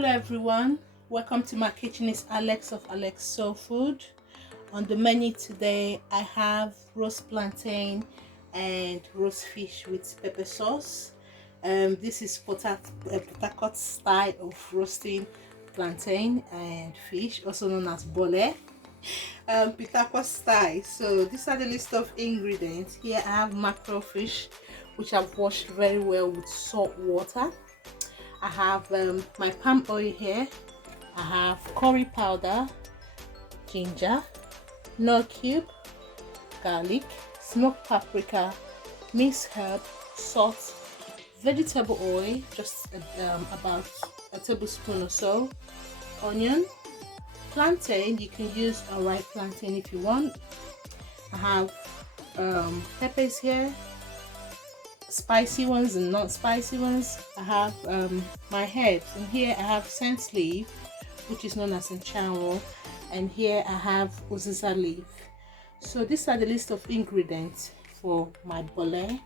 Hello everyone, welcome to my kitchen. It's Alex of Alexsoulfood. On the menu today I have roast plantain and roast fish with pepper sauce. This is Port Harcourt style of roasting plantain and fish, also known as boli. Port Harcourt style. So these are the list of ingredients. Here I have mackerel fish, which I've washed very well with salt water. I have my palm oil here. I have curry powder, ginger, Knorr cube, garlic, smoked paprika, minced herb, salt, vegetable oil, just about a tablespoon or so, onion, plantain. You can use a ripe plantain if you want. I have peppers here, spicy ones and not spicy ones. I have my herbs, and here I have scent leaf, which is known as enchanwo, and here I have Uziza leaf. So these are the list of ingredients for my boli,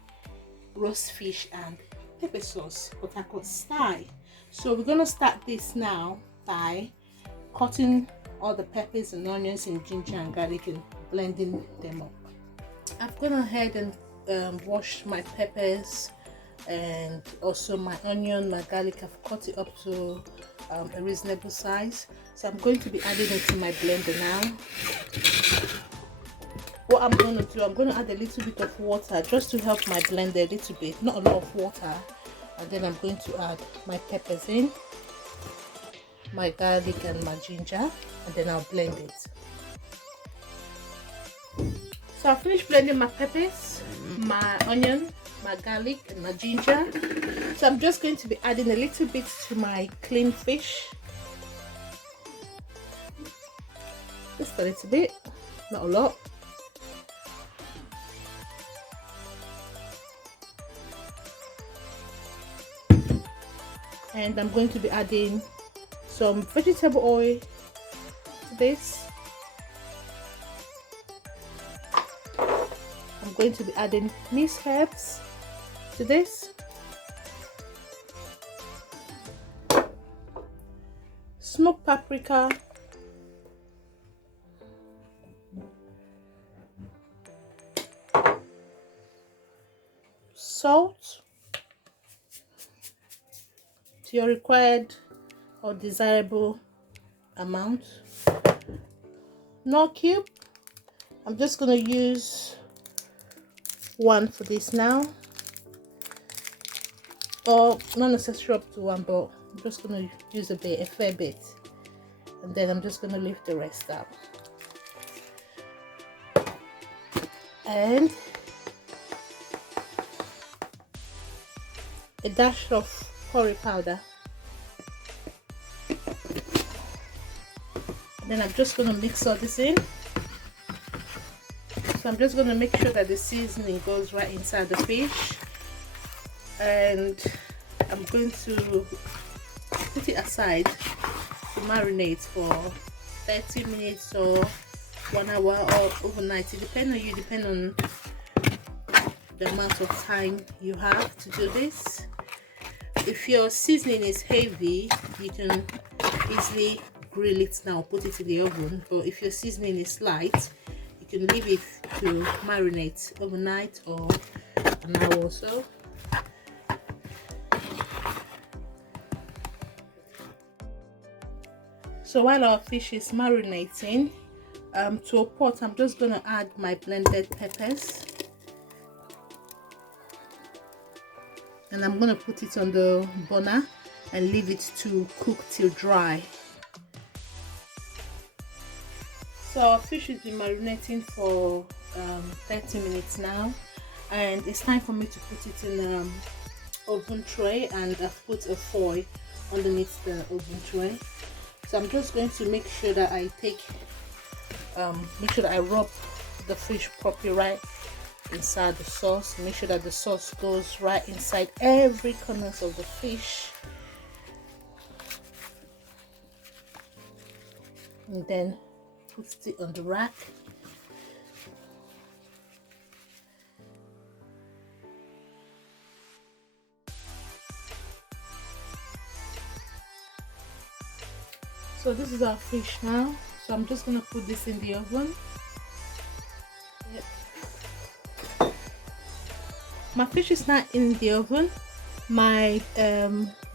roast fish and pepper sauce, Port Harcourt style. So we're gonna start this now by cutting all the peppers and onions and ginger and garlic and blending them up. I've gone ahead and washed my peppers and also my onion, my garlic. I've cut it up to a reasonable size, so I'm going to be adding it to my blender now. What I'm going to do, I'm going to add a little bit of water just to help my blender a little bit, not a lot of water, and then I'm going to add my peppers in, my garlic and my ginger, and then I'll blend it. So I finished blending my peppers, my onion, my garlic and my ginger. So I'm just going to be adding a little bit to my clean fish. Just a little bit, not a lot. And I'm going to be adding some vegetable oil to this. I'm going to be adding minced herbs to this, smoked paprika, salt to your required or desirable amount, Knorr cube. I'm just going to use one for this now, or not necessarily up to one, but I'm just going to use a fair bit, and then I'm just going to leave the rest out. And a dash of curry powder, and then I'm just going to mix all this in. So I'm just going to make sure that the seasoning goes right inside the fish, and I'm going to put it aside to marinate for 30 minutes or 1 hour or overnight. It depends on you, depend on the amount of time you have to do this. If your seasoning is heavy, you can easily grill it now, put it in the oven. But if your seasoning is light, you can leave it to marinate overnight or an hour or so. So while our fish is marinating, to a pot, I'm just going to add my blended peppers, and I'm going to put it on the burner and leave it to cook till dry. So our fish has been marinating for 30 minutes now, and it's time for me to put it in an oven tray, and I've put a foil underneath the oven tray. So I'm just going to make sure that I rub the fish properly right inside the sauce. Make sure that the sauce goes right inside every corner of the fish, and then put it on the rack. So this is our fish now. So I'm just gonna put this in the oven. Yep. My fish is not in the oven. My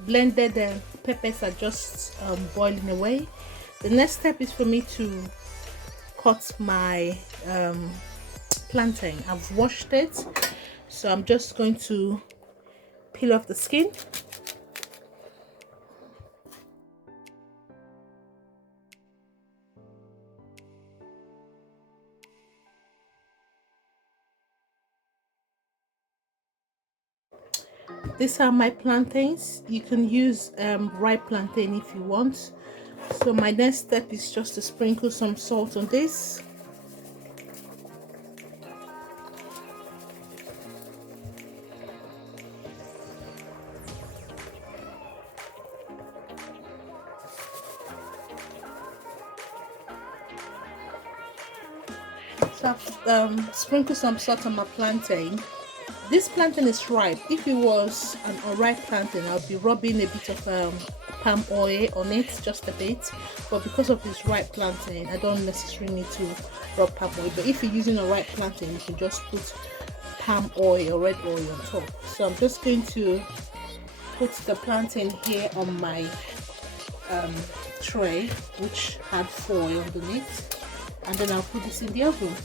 blended peppers are just boiling away. The next step is for me to cut my plantain. I've washed it, so I'm just going to peel off the skin. These are my plantains. You can use ripe plantain if you want. So my next step is just to sprinkle some salt on this. So I've sprinkled some salt on my plantain. This plantain is ripe. If it was an unripe plantain, I'll be rubbing a bit of palm oil on it, just a bit. But because of this ripe plantain, I don't necessarily need to rub palm oil. But if you're using a ripe plantain, you can just put palm oil or red oil on top. So I'm just going to put the plantain here on my tray, which had foil underneath, and then I'll put this in the oven.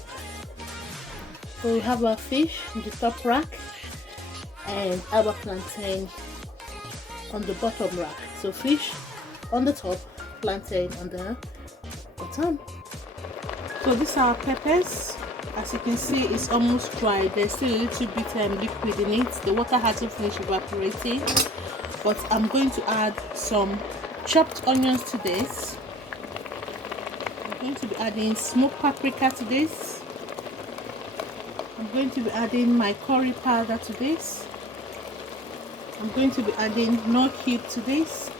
So we have our fish in the top rack and our plantain on the bottom rack. So fish on the top, plantain on the bottom. So these are our peppers. As you can see, it's almost dry. There's still a little bit liquid in it. The water hasn't finished evaporating, but I'm going to add some chopped onions to this. I'm going to be adding smoked paprika to this. I'm going to be adding my curry powder to this. I'm going to be adding Knorr cube to this.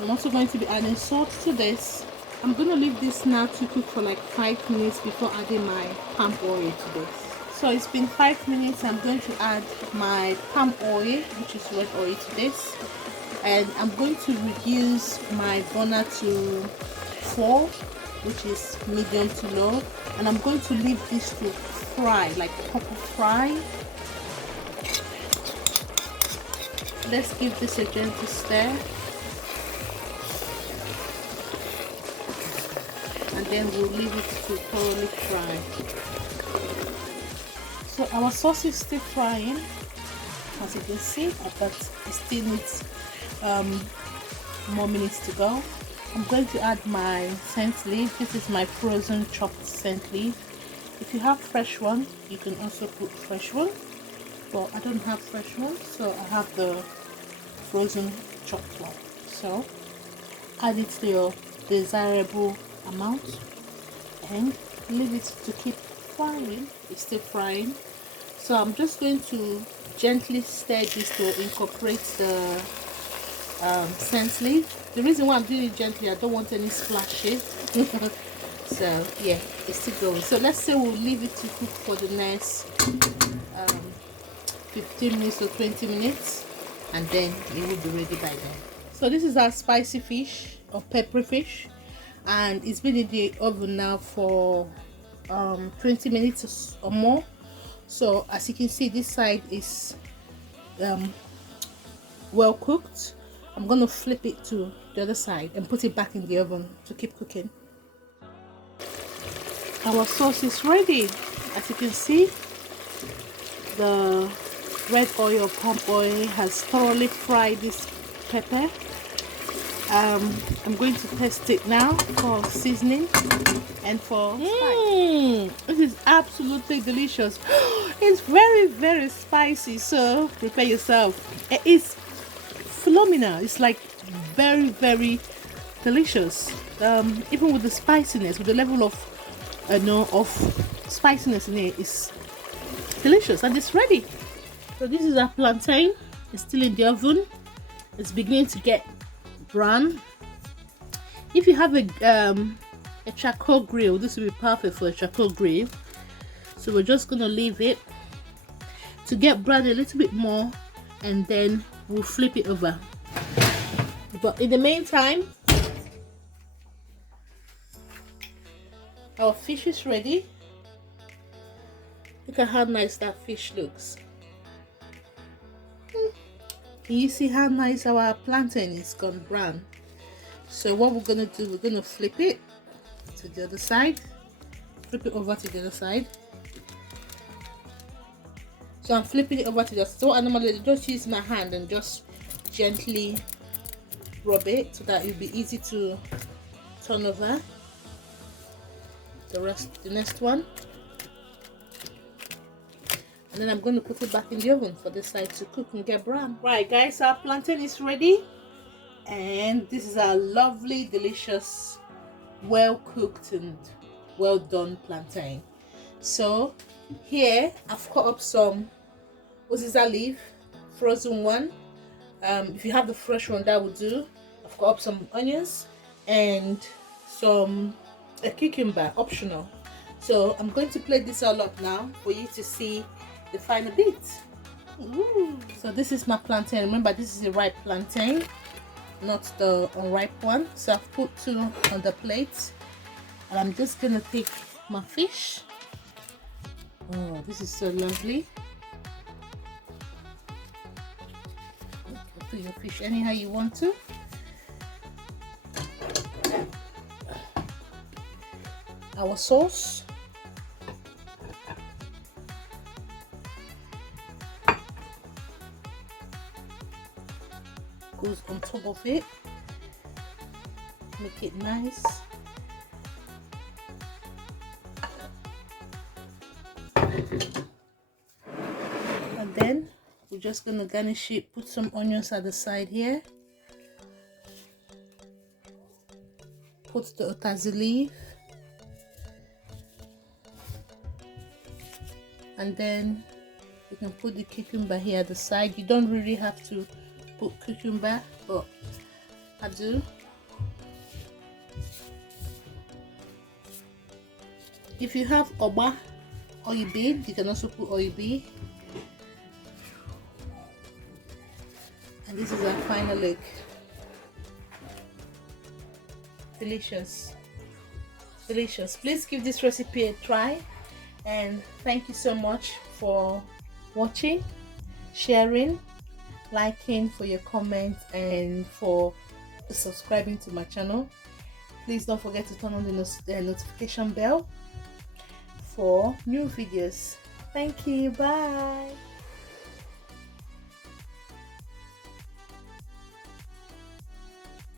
I'm also going to be adding salt to this. I'm going to leave this now to cook for like 5 minutes before adding my palm oil to this. So it's been 5 minutes. I'm going to add my palm oil, which is red oil, to this. And I'm going to reduce my bonnet to 4, which is medium to low. And I'm going to leave this to fry, like proper fry. Let's give this a gentle stir. And then we'll leave it to thoroughly fry. So our sauce is still frying, as you can see, but it still needs more minutes to go. I'm going to add my scent leaf. This is my frozen chopped scent leaf. If you have fresh one, you can also put fresh one, but I don't have fresh one, so I have the frozen chopped one. So add it to your desirable amount and leave it to keep frying. It's still frying, so I'm just going to gently stir this to incorporate the scent leaf. The reason why I'm doing it gently, I don't want any splashes. So yeah, it's still going. So let's say we'll leave it to cook for the next 15 minutes or 20 minutes, and then it will be ready by then. So this is our spicy fish or pepper fish, and it's been in the oven now for 20 minutes or more. So as you can see, this side is well cooked. I'm going to flip it to the other side and put it back in the oven to keep cooking. Our sauce is ready. As you can see, the red oil or palm oil has thoroughly fried this pepper. I'm going to test it now for seasoning and for spice. This is absolutely delicious. It's very, very spicy, so prepare yourself. It is phenomenal. It's like very, very delicious. Even with the spiciness, with the level of spiciness in it, is delicious, and it's ready. So this is our plantain. It's still in the oven. It's beginning to get brown. If you have a charcoal grill, this will be perfect for a charcoal grill. So we're just gonna leave it to get brown a little bit more, and then we'll flip it over. But in the meantime, our fish is ready. Look at how nice that fish looks. Can you see how nice our plantain is gone brown? So what we're gonna do, we're gonna flip it to the other side. Flip it over to the other side. So I'm flipping it over to the other side. So I normally just use my hand and just gently rub it so that it'll be easy to turn over. The next one. And then I'm going to put it back in the oven for this side to cook and get brown. Right guys, our plantain is ready. And this is our lovely, delicious, well cooked and well done plantain. So here I've cut up some Uziza leaf, frozen one. If you have the fresh one, that would do. I've cut up some onions and a cucumber, optional. So I'm going to plate this all up now for you to see the final bit. Ooh. So this is my plantain. Remember, this is a ripe plantain, not the unripe one. So I've put 2 on the plate, and I'm just gonna take my fish. Oh, this is so lovely. You can put your fish anyhow you want to. Our sauce. Goes on top of it. Make it nice. And then we're just gonna garnish it, put some onions at the side here. Put the Uziza leaf. And then you can put the cucumber here at the side. You don't really have to put cucumber, but I do. If you have oba, oyibe, you can also put oyibe. And this is our final look. Delicious, delicious. Please give this recipe a try. And thank you so much for watching, sharing, liking, for your comments, and for subscribing to my channel. Please don't forget to turn on the notification bell for new videos. Thank you. Bye.